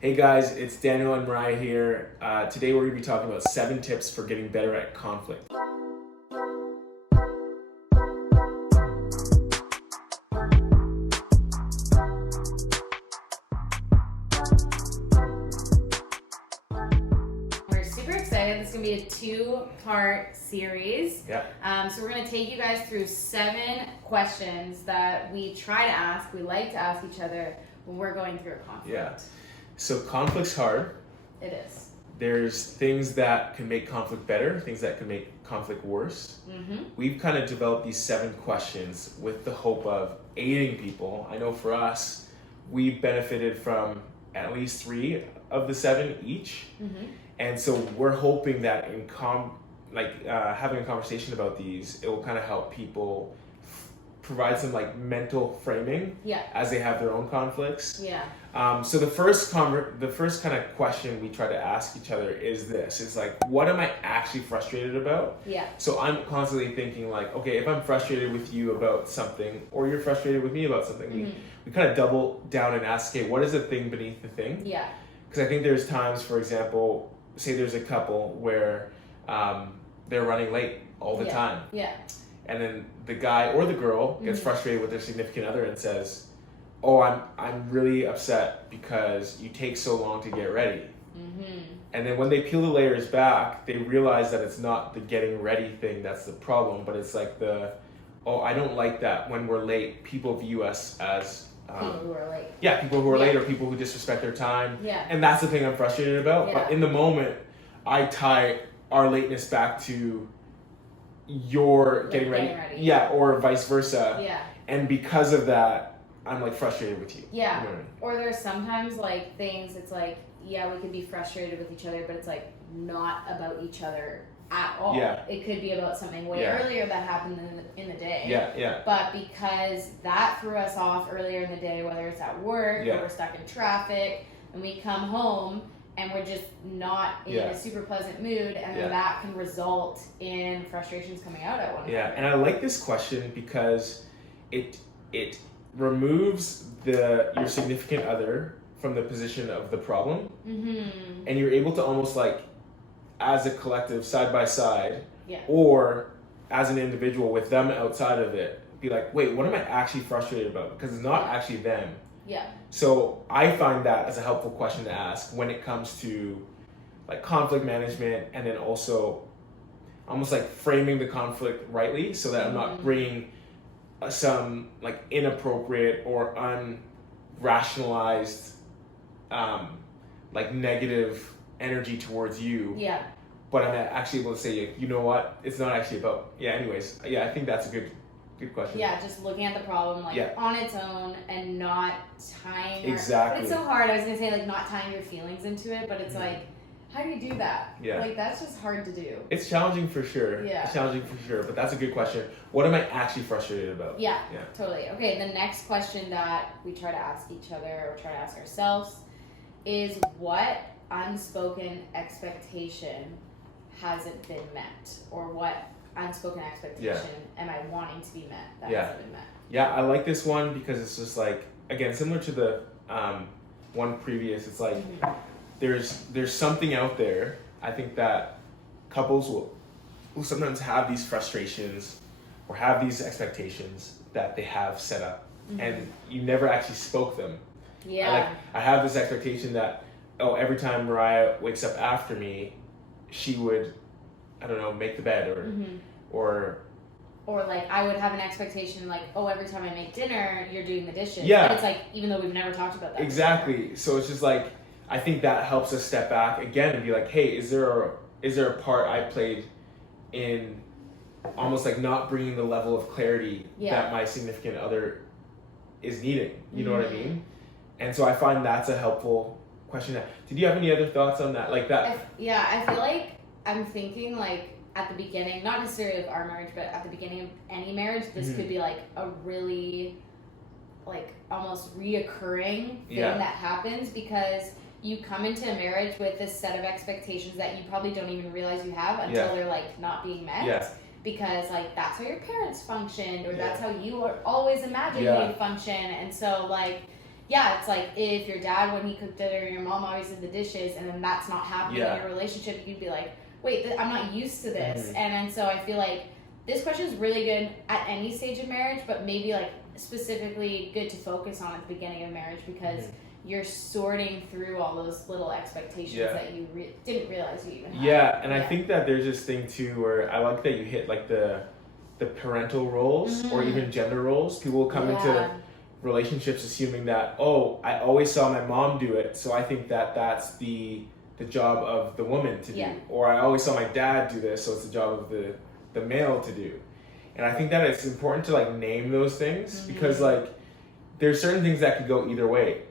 Hey guys, it's Daniel and Mariah here. Today we're going to be talking about 7 tips for getting better at conflict. We're super excited. This is going to be a 2-part series. Yeah. So we're going to take you guys through 7 questions that we like to ask each other when we're going through a conflict. Yeah. So conflict's hard. It is. There's things that can make conflict better, things that can make conflict worse. Mm-hmm. We've kind of developed these 7 questions with the hope of aiding people. I know for us, we've benefited from at least 3 of the 7 each. Mm-hmm. And so we're hoping that in having a conversation about these, it will kind of help people provide some mental framing as they have their own conflicts. Yeah. So the first kind of question we try to ask each other is this: is what am I actually frustrated about? Yeah. So I'm constantly thinking okay, if I'm frustrated with you about something, or you're frustrated with me about something, we kind of double down and ask, okay, what is the thing beneath the thing? Yeah. Because I think there's times, for example, say there's a couple where they're running late all the time. Yeah. And then the guy or the girl gets frustrated with their significant other and says, "Oh, I'm really upset because you take so long to get ready." Mm-hmm. And then when they peel the layers back, they realize that it's not the getting ready thing that's the problem, but it's I don't like that when we're late, people view us as people who are late. Yeah, people who are late, or people who disrespect their time. Yeah. And that's the thing I'm frustrated about. Yeah. But in the moment, I tie our lateness back to your getting ready. Yeah, or vice versa. Yeah. And because of that, I'm frustrated with you. Yeah. You know what I mean? Or there's sometimes things, it's we can be frustrated with each other, but it's not about each other at all. Yeah. It could be about something way earlier that happened in the day. Yeah, yeah. But because that threw us off earlier in the day, whether it's at work or we're stuck in traffic, and we come home and we're just not in a super pleasant mood, and then that can result in frustrations coming out at one another. Yeah, and I like this question because it removes your significant other from the position of the problem, and you're able to almost as a collective, side by side, or as an individual with them outside of it, be wait, what am I actually frustrated about? Because it's not actually them. Yeah. So I find that as a helpful question to ask when it comes to conflict management, and then also almost framing the conflict rightly, so that I'm not bringing some inappropriate or unrationalized negative energy towards you. Yeah. But I'm actually able to say, you know what, it's not actually about. Yeah. Anyways. Yeah. I think that's a good question. Yeah, just looking at the problem on its own and not tying. Exactly. It's so hard. I was gonna say not tying your feelings into it, but it's how do you do that? Yeah. That's just hard to do. It's challenging for sure. Yeah. It's challenging for sure, but that's a good question. What am I actually frustrated about? Yeah. Yeah. Totally. Okay. The next question that we try to ask each other, or try to ask ourselves, is what unspoken expectation hasn't been met, or what unspoken expectation am I wanting to be met that hasn't been met? Yeah, I like this one because it's just again, similar to the one previous. It's there's something out there. I think that couples will sometimes have these frustrations or have these expectations that they have set up, and you never actually spoke them. Yeah. I have this expectation that every time Mariah wakes up after me, she would, I don't know, make the bed or I would have an expectation every time I make dinner, you're doing the dishes. Yeah. But it's even though we've never talked about that. Exactly. Before. So it's just I think that helps us step back again and be hey, is there a part I played in almost not bringing the level of clarity that my significant other is needing? You know what I mean? And so I find that's a helpful question. Did you have any other thoughts on that? I feel I'm thinking at the beginning, not necessarily of our marriage, but at the beginning of any marriage, this could be a really almost reoccurring thing that happens, because you come into a marriage with this set of expectations that you probably don't even realize you have until they're not being met. Yeah. Because that's how your parents functioned, or that's how you always imagined they'd function, and so yeah, it's like if your dad, when he cooked dinner, your mom always did the dishes, and then that's not happening in your relationship, you'd be like, wait, I'm not used to this. And so I feel like this question is really good at any stage of marriage, but maybe like specifically good to focus on at the beginning of marriage, because you're sorting through all those little expectations that you didn't realize you even had. Yeah, and I think that there's this thing too where I like that you hit like the parental roles or even gender roles. People will come into relationships assuming that, oh, I always saw my mom do it, so I think that that's the job of the woman to do. Or I always saw my dad do this, so it's the job of the male to do. And I think that it's important to like name those things because like there's certain things that could go either way.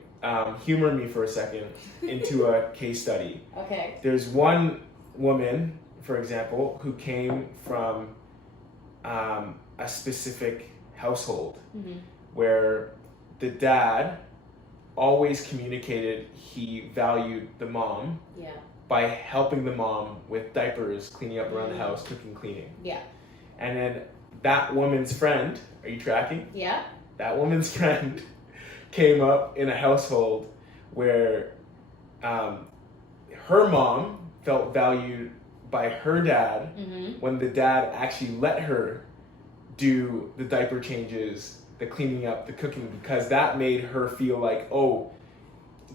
Humor me for a second into a case study. Okay. There's one woman, for example, who came from a specific household where the dad always communicated he valued the mom by helping the mom with diapers, cleaning up around the house, cooking, cleaning. Yeah. And then that woman's friend, are you tracking? Yeah. That woman's friend came up in a household where her mom felt valued by her dad when the dad actually let her do the diaper changes, the cleaning up, the cooking, because that made her feel like, oh,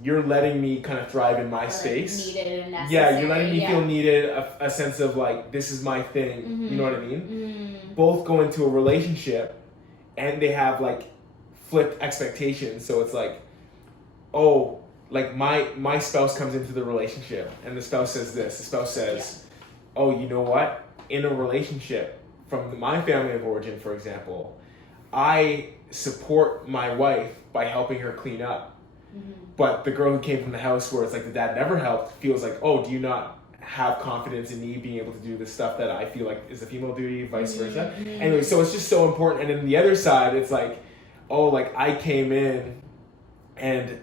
you're letting me kind of thrive in my space. Needed and necessary. Yeah, you're letting me feel needed, a sense of like, this is my thing. You know what I mean? Both go into a relationship and they have like flipped expectations. So it's like, oh, like my spouse comes into the relationship and the spouse says this. The spouse says, oh, you know what? In a relationship, from my family of origin, for example, I support my wife by helping her clean up. But the girl who came from the house where it's like the dad never helped feels like, oh, do you not have confidence in me being able to do the stuff that I feel like is a female duty, vice versa? Anyway, so it's just so important. And then the other side, it's like, oh, like I came in and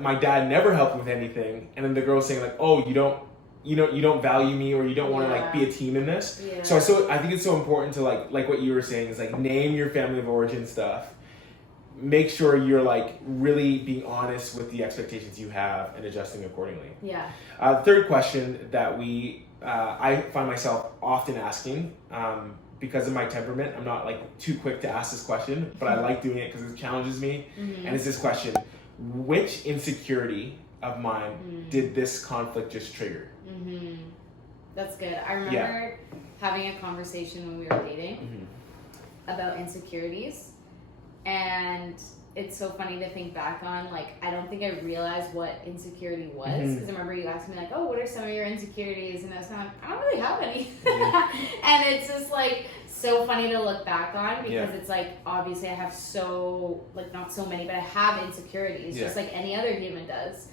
my dad never helped with anything. And then the girl's saying like, oh, you don't value me, or you don't want to like be a team in this. So I think it's so important to like what you were saying is like name your family of origin stuff. Make sure you're like really being honest with the expectations you have and adjusting accordingly. Yeah. Third question that I find myself often asking, because of my temperament, I'm not like too quick to ask this question, but I like doing it because it challenges me. And it's this question: which insecurity of mine did this conflict just trigger? That's good. I remember having a conversation when we were dating about insecurities. And it's so funny to think back on, like, I don't think I realized what insecurity was, because I remember you asked me, like, oh, what are some of your insecurities? And I was kind of like, I don't really have any. And it's just, like, so funny to look back on, because it's, like, obviously I have so, like, not so many, but I have insecurities, just like any other human does.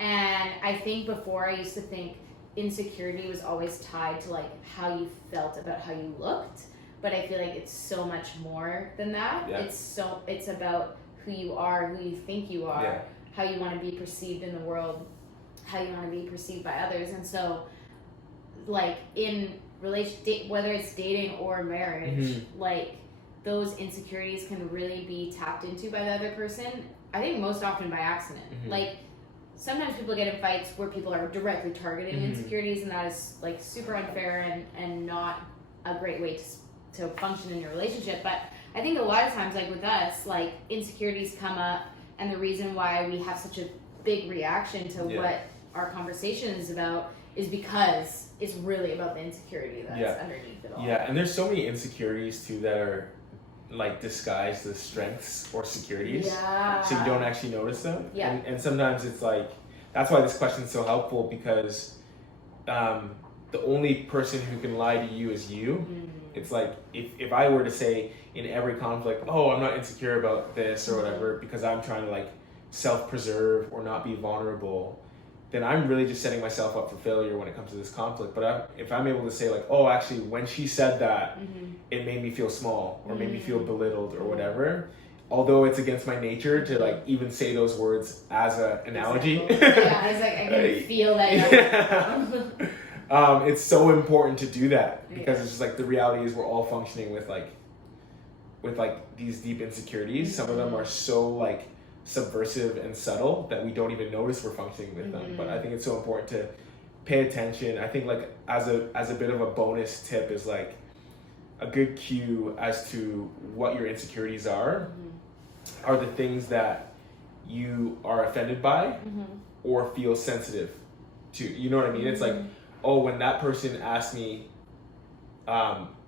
And I think before I used to think insecurity was always tied to, like, how you felt about how you looked. But I feel like it's so much more than that. It's about who you are, who you think you are, how you want to be perceived in the world, how you want to be perceived by others. And so, like, in whether it's dating or marriage, like, those insecurities can really be tapped into by the other person. I think most often by accident. Like, sometimes people get in fights where people are directly targeting insecurities, and that is, like, super unfair and not a great way to function in your relationship. But I think a lot of times, like with us, like insecurities come up, and the reason why we have such a big reaction to what our conversation is about is because it's really about the insecurity that's underneath it all. Yeah, and there's so many insecurities too that are like disguised as strengths or securities. So you don't actually notice them. And sometimes it's like, that's why this question is so helpful, because the only person who can lie to you is you. It's like, if I were to say in every conflict, oh, I'm not insecure about this or whatever, because I'm trying to like self-preserve or not be vulnerable, then I'm really just setting myself up for failure when it comes to this conflict. But if I'm able to say like, oh, actually, when she said that, it made me feel small, or made me feel belittled or whatever, although it's against my nature to like even say those words as an analogy. It's like, I can feel that. It's so important to do that, because it's just like the reality is we're all functioning with like these deep insecurities. Some of them are so like subversive and subtle that we don't even notice we're functioning with them. But I think it's so important to pay attention. I think like as a bit of a bonus tip is like a good cue as to what your insecurities are the things that you are offended by or feel sensitive to. You know what I mean? It's like, oh, when that person asked me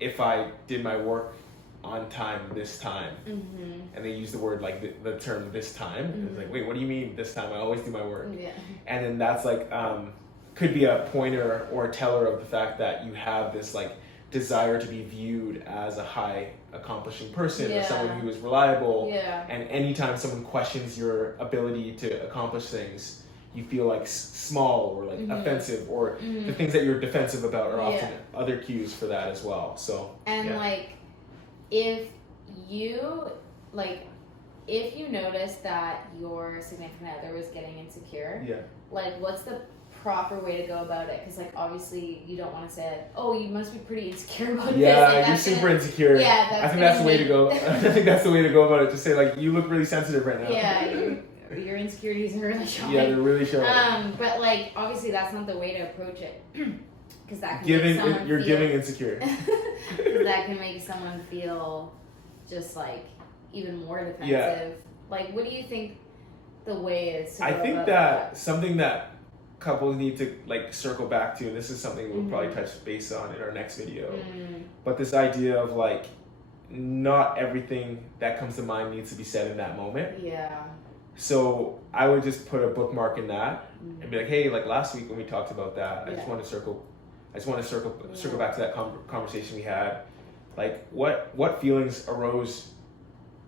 if I did my work on time this time, and they use the word like the term this time, it's like, wait, what do you mean this time? I always do my work. And then that's like could be a pointer or a teller of the fact that you have this like desire to be viewed as a high accomplishing person or someone who is reliable, and anytime someone questions your ability to accomplish things, you feel like small or like offensive, or the things that you're defensive about are often other cues for that as well. So like if you notice that your significant other was getting insecure, like what's the proper way to go about it? Because like obviously you don't want to say, oh, you must be pretty insecure about this. Like, you're super insecure. I think that's the way to go. I think that's the way to go about it. Just say like, you look really sensitive right now. Your insecurities are really showing. They're really showing. But like obviously that's not the way to approach it, because that can you're giving insecure. That can make someone feel just like even more defensive. Like, what do you think the way is to go I think about that something that couples need to like circle back to, and this is something we'll probably touch base on in our next video, but this idea of like not everything that comes to mind needs to be said in that moment. So I would just put a bookmark in that and be like, hey, like last week when we talked about that, I just want to circle back to that conversation we had. Like what feelings arose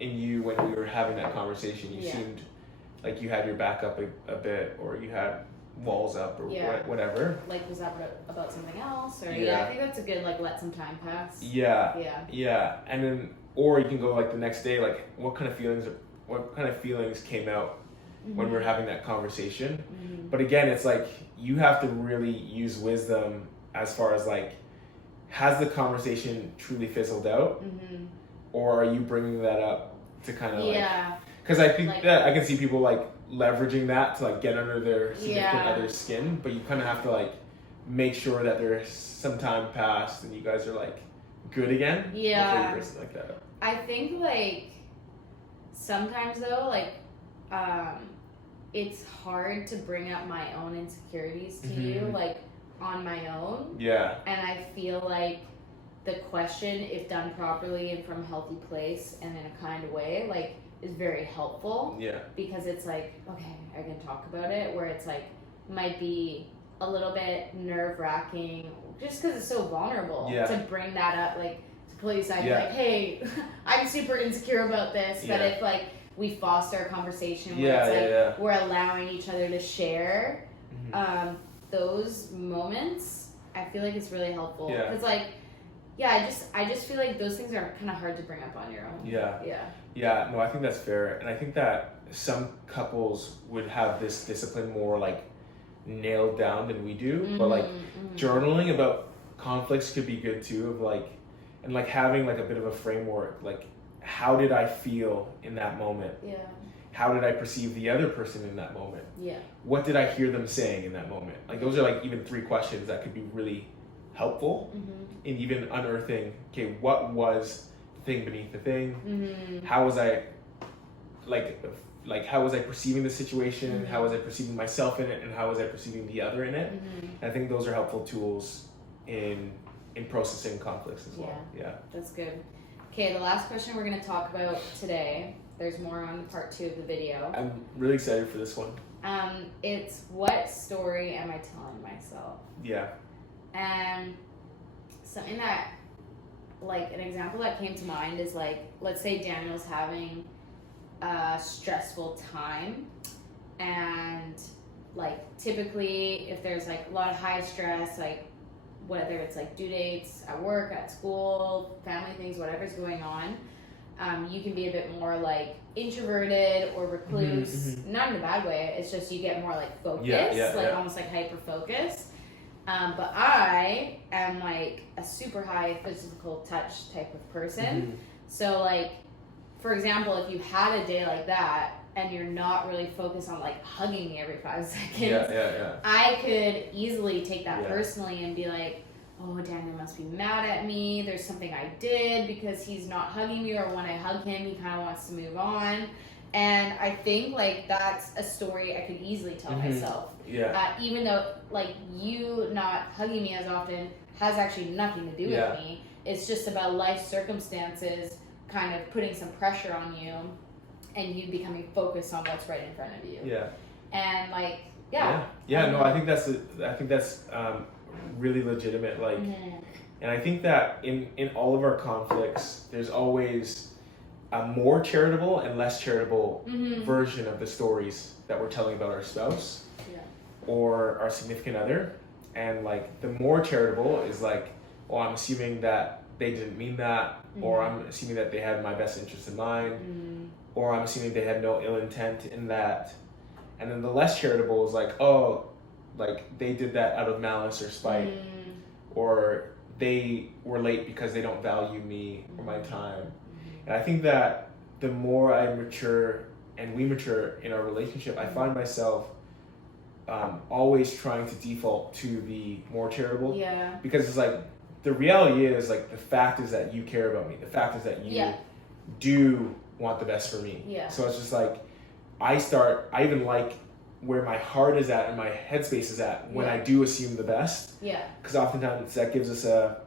in you when we were having that conversation? You seemed like you had your back up a bit, or you had walls up, or whatever. Like, was that about something else? Or I think that's a good like let some time pass. And then, or you can go like the next day, like what kind of feelings came out when we were having that conversation. But again, it's like you have to really use wisdom as far as like, has the conversation truly fizzled out, or are you bringing that up to kind of like, because I think like, that I can see people like leveraging that to like get under their significant other's skin, but you kind of have to like make sure that there's some time passed and you guys are like good again before you bring something like that up. I think like sometimes though, like it's hard to bring up my own insecurities to you like on my own. And I feel like the question, if done properly and from a healthy place and in a kind of way, like is very helpful. Because it's like, okay, I can talk about it, where it's like might be a little bit nerve-wracking just because it's so vulnerable to bring that up, like to pull you aside and be like, hey, I'm super insecure about this. But if like we foster a conversation where it's like we're allowing each other to share those moments, I feel like it's really helpful. Because like I just feel like those things are kind of hard to bring up on your own. No, I think that's fair. And I think that some couples would have this discipline more like nailed down than we do. But like journaling about conflicts could be good too, of like, and like having like a bit of a framework, like how did I feel in that moment? How did I perceive the other person in that moment? What did I hear them saying in that moment? Like those are like even 3 questions that could be really helpful in even unearthing, okay, what was the thing beneath the thing? How was I how was I perceiving the situation? How was I perceiving myself in it? And how was I perceiving the other in it? I think those are helpful tools in processing conflicts as well. That's good. Okay, the last question we're going to talk about today, there's more on part 2 of the video. I'm really excited for this one. It's, what story am I telling myself? And something that, like, an example that came to mind is, like, let's say Daniel's having a stressful time, and, like, typically, if there's, like, a lot of high stress, like, whether it's, like, due dates at work, at school, family things, whatever's going on, you can be a bit more, like, introverted or recluse. Not in a bad way, it's just you get more, like, focused, almost, like, hyper-focused. But I am like a super high physical touch type of person. So like, for example, if you had a day like that, and you're not really focused on like hugging me every 5 seconds, Yeah. I could easily take that personally and be like, oh, Daniel must be mad at me. There's something I did because he's not hugging me, or when I hug him, he kind of wants to move on. And I think like that's a story I could easily tell myself. Yeah. Even though like you not hugging me as often has actually nothing to do with me. It's just about life circumstances kind of putting some pressure on you, and you becoming focused on what's right in front of you. Yeah. And like, no, I think that's really legitimate. Like, and I think that in all of our conflicts, there's always a more charitable and less charitable version of the stories that we're telling about our spouse or our significant other. And like, the more charitable is like, oh, I'm assuming that they didn't mean that, or I'm assuming that they had my best interest in mind, or I'm assuming they had no ill intent in that. And then the less charitable is like, oh, like they did that out of malice or spite, or they were late because they don't value me or my time. And I think that the more I mature and we mature in our relationship, I find myself always trying to default to the more charitable. Yeah. Because it's like, the reality is like, the fact is that you care about me. The fact is that you do want the best for me. Yeah. So it's just like, I even like where my heart is at and my headspace is at when I do assume the best. Yeah. Because oftentimes that gives us a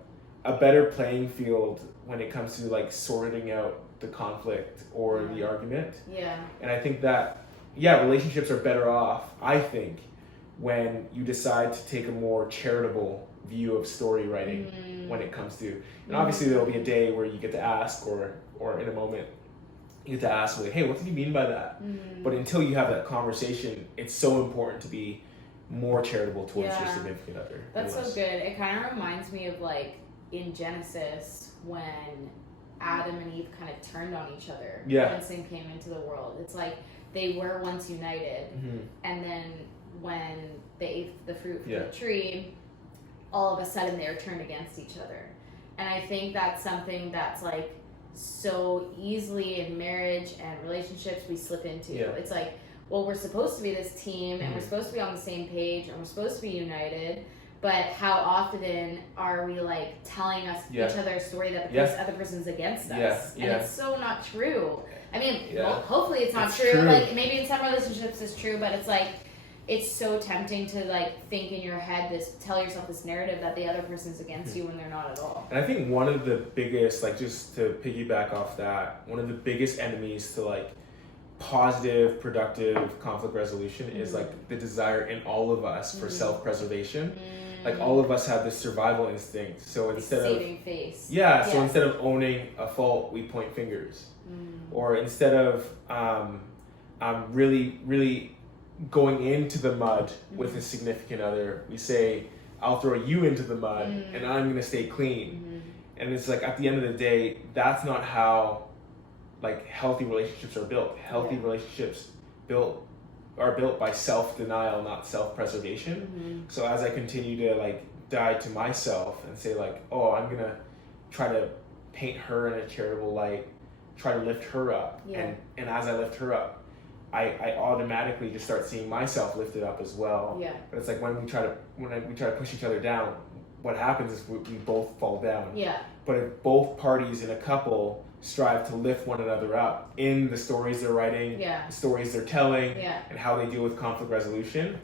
better playing field when it comes to like sorting out the conflict or the argument. Yeah. And I think that, relationships are better off, I think, when you decide to take a more charitable view of story writing when it comes to, and obviously there'll be a day where you get to ask, or in a moment you get to ask, like, hey, what did you mean by that? But until you have that conversation, it's so important to be more charitable towards your significant other. That's so good. It kind of reminds me of like in Genesis when Adam and Eve kind of turned on each other when sin came into the world. It's like they were once united, and then when they ate the fruit from the tree, all of a sudden they were turned against each other. And I think that's something that's like so easily in marriage and relationships we slip into. It's like, well, we're supposed to be this team, and we're supposed to be on the same page, and we're supposed to be united, but how often are we like telling us each other a story that the other person's against us? And it's so not true. I mean, well, hopefully it's not true. Like maybe in some relationships it's true, but it's like, it's so tempting to like think in your head tell yourself this narrative that the other person's against you when they're not at all. And I think one of the biggest, like, just to piggyback off that, one of the biggest enemies to like positive, productive conflict resolution is like the desire in all of us for self-preservation. Like, all of us have this survival instinct. So instead of saving face. So instead of owning a fault, we point fingers. Or instead of really going into the mud with a significant other, we say, I'll throw you into the mud and I'm going to stay clean. And it's like, at the end of the day, that's not how like healthy relationships are built. Healthy relationships are built by self-denial, not self-preservation. So as I continue to like die to myself and say like, oh, I'm going to try to paint her in a charitable light, try to lift her up. And as I lift her up, I automatically just start seeing myself lifted up as well. But it's like, when we try to push each other down, what happens is we both fall down. But if both parties in a couple strive to lift one another up in the stories they're writing, the stories they're telling, and how they deal with conflict resolution,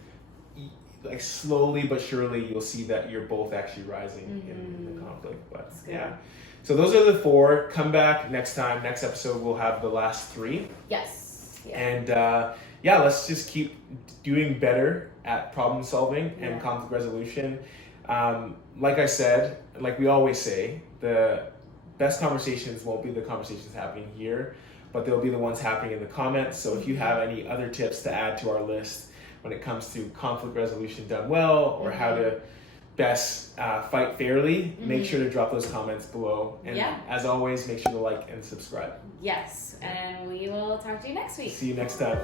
like slowly but surely you'll see that you're both actually rising in the conflict. But so those are the 4. Come back next time. Next episode we'll have the last 3. And let's just keep doing better at problem solving and conflict resolution. Like I said, like we always say, the best conversations won't be the conversations happening here, but they'll be the ones happening in the comments. So if you have any other tips to add to our list when it comes to conflict resolution done well, or how to best fight fairly, make sure to drop those comments below. And as always, make sure to like and subscribe. And we will talk to you next week. See you next time.